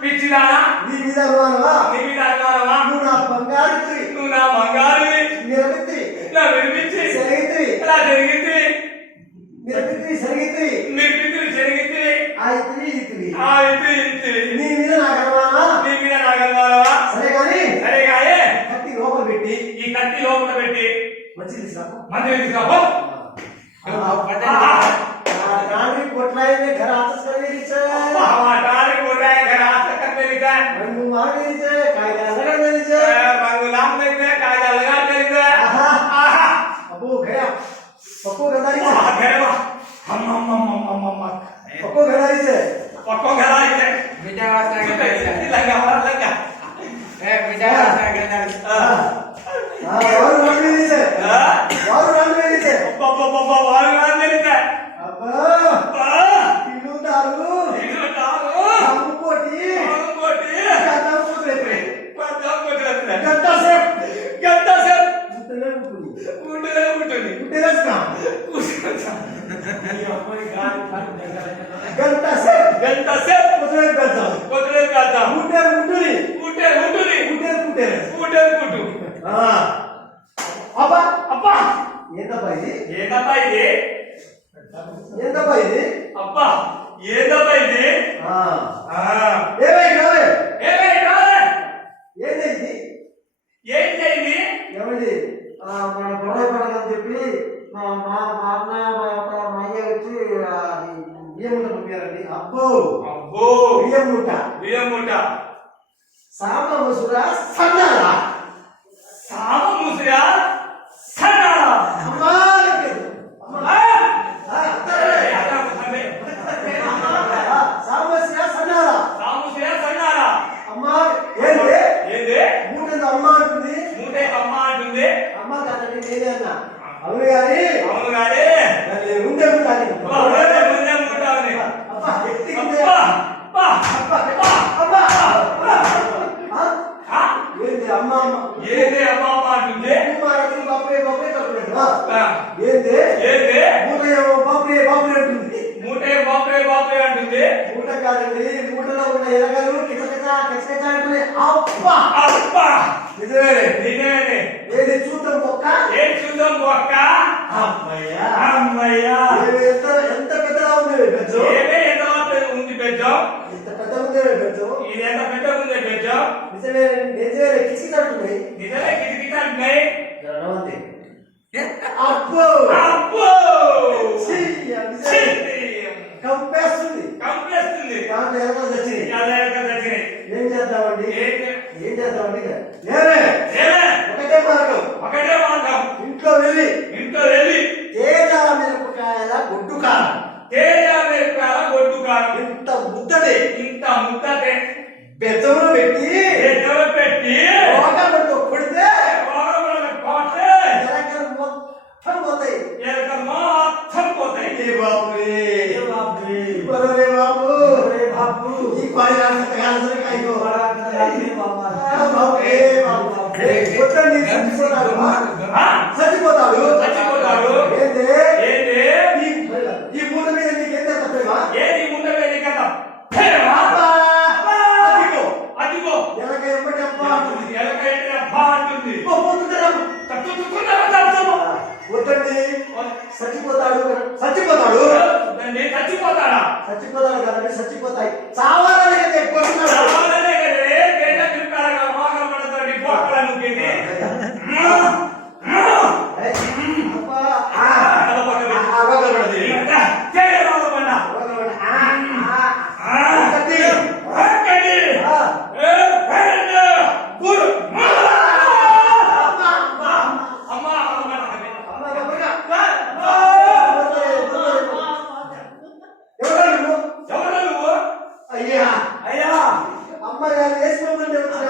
పిచ్చిదానా నీ మీద అనుమానమా? నీ మీద అనుమానమా? నువ్వు నా బంగారు నువ్వు నా బంగారువి నిరపిత్తి నా వినిపించి జరిగితే అలా జరిగింది నిరపిత్తి జరిగితే నిర్మితులు జరిగింది ఆ ఇత్తివి ఇత్తివి ఆ ఇంటి నీ మీద నాకు అనుమానమా? నీ మీద నాకు అనుమానమా? సరే కానీ సరే గాయే కత్తి లోపల పెట్టి ఈ కత్తి లోపల పెట్టి మంచి తీసుకురా మందిరం తీసుకురాపో कोटलाने घर आतच करवेली छे वाटार कोटाय घर आत करवेली छे रंग मारवेली छे कायदा लगावेली छे रंग नाम नहीं छे कायदा लगावेली छे आहा अबो गया पक्को गदारी छे गया हम पक्को गदारी छे बेटा वास्ता गदारी लगा ए बेटा वास्ता गदारी हां और रंगवेली छे और रंगवेली छे बाबा और रंगवेली छे अब्बा दारू कोटी गंटा से అబ్బా ఏందబ్బా ఇది ఏంటి ఏమండి మన గొడవ పడదని చెప్పి మా అన్న మా అయ్య వచ్చి బియ్యం మూట పంపారండి. అబ్బో అబ్బో బియ్యం మూట సామ ముసురా సన్నారా సామ ముసురా సన్నారా అమ్మా అవును గాని ఉండే ఉంటాను ఏంటి అమ్మ ఏదే అమ్మ అంటుంది బాబే బాబే ఏంటి మూటేమో బాబే బాబే అంటుంది బాబే అంటుంది మూట కాదండి మూటలో ఉన్న ఎలగలు కిచకిచ అంటుంది అబ్బా నిజమేనే ఏది చూద్దాం ఒక్క అమ్మయ్యా ఎంత పెద్దగా ఉంది బెజ్జో ఉంది బెజ్జం ఎంత పెద్ద ఉంది బెజ్జో ఇది ఎంత పెద్ద ఉంది బెజ్జం నిజమే కిచకిచంటున్నాయి నిజమే కిచకిచంటున్నాయి అబ్బో కంపేస్తుంది దాంట్లో ఎలకలు చచ్చినాయి ఏం చేద్దామండి ఒకటే మార్గం ఇంట్లో వెళ్ళి తేజ మిరపకాయల గొడ్డు కారం ఇంత ముద్దటి బెత్తములు పెట్టి రోగములతో కొడితే ఎలకలు మొత్తం పోతాయి బాబు ఈ చచ్చిపోతాడు ఈ మూట మీద నీకేంత తప్పేమా అదిగో ఎలక ఎప్పటి వద్దండి చచ్చిపోతాడు కదండి చచ్చిపోతాయి చావాలని అమ్మగారు వేసుకోమని వచ్చిన